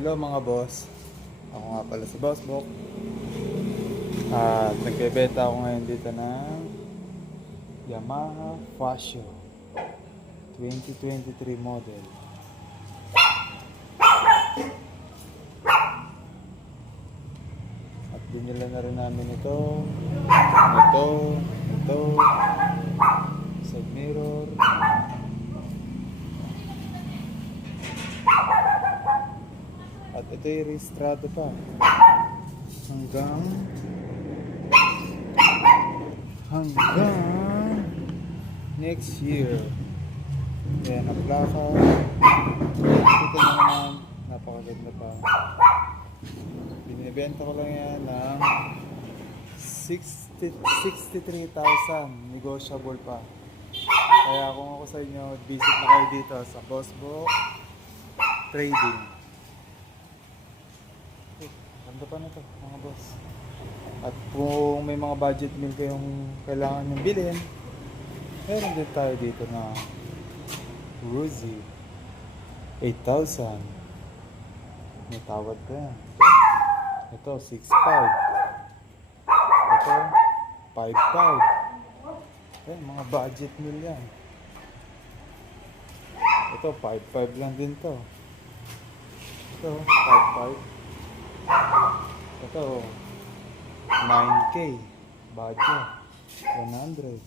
Hello mga boss. Ako nga pala si Boss Bok. At nagbebenta ako ngayon dito ng Yamaha Fasio 2023 model. At binila na rin namin ito, side mirror. At ito yung registrado pa hanggang next year. Yan ang plaka. Ito naman, napakaganda pa. Binibenta ko lang yan ng 63,000, negotiable pa. Kaya kung ako sa inyo, visit na kayo dito sa Boss Bok Trading. Ganda pa na to mga boss. At kung may mga budget meal kayong kailangan nyo bilhin, meron din tayo dito na Ruzi 8,000. May tawad pa yan. Ito 6,500. Ito 5,500. Ayan, mga budget meal yan. Ito 5,500 lang din to. Ito 5,500. Ito 9K budget 100.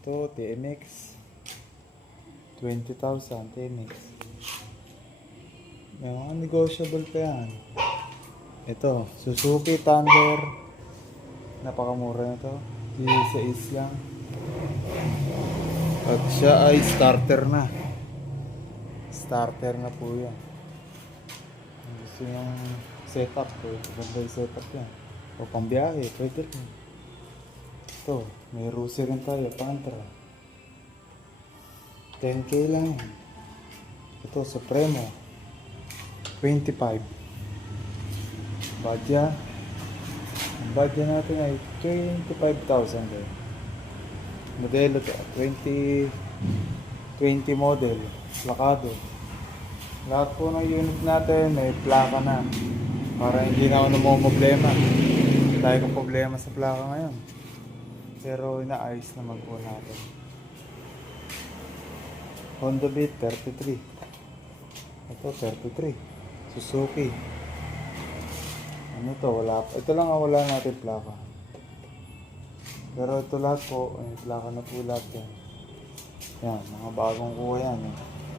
Ito TMX 20,000 TMX. May mga negotiable pa yan. Ito Suzuki Thunder, napakamura na to, 16 lang. At siya ay starter na po yan. Gusto yung setup ko, ganda yung setup yan. O pambiyahe, pwede rin. Ito, may Rusi rin tayo, Pantra. 10K lang yan. Ito, Supremo 25. Badya. Ang badya natin ay 25,000 din. Modelo to, 2020 model, plakado. Lahat po ng unit natin may plaka na. Para hindi na ako namumblema. Tayo kong problema sa plaka ngayon. Pero inaayos naman po natin. Honda Beat 33. Ito 33. Suzuki. Ano to? Wala pa. Ito lang ang wala natin plaka. Pero ito lahat po, may plaka na po lahat yan. Yan, mga bagong kuha yan.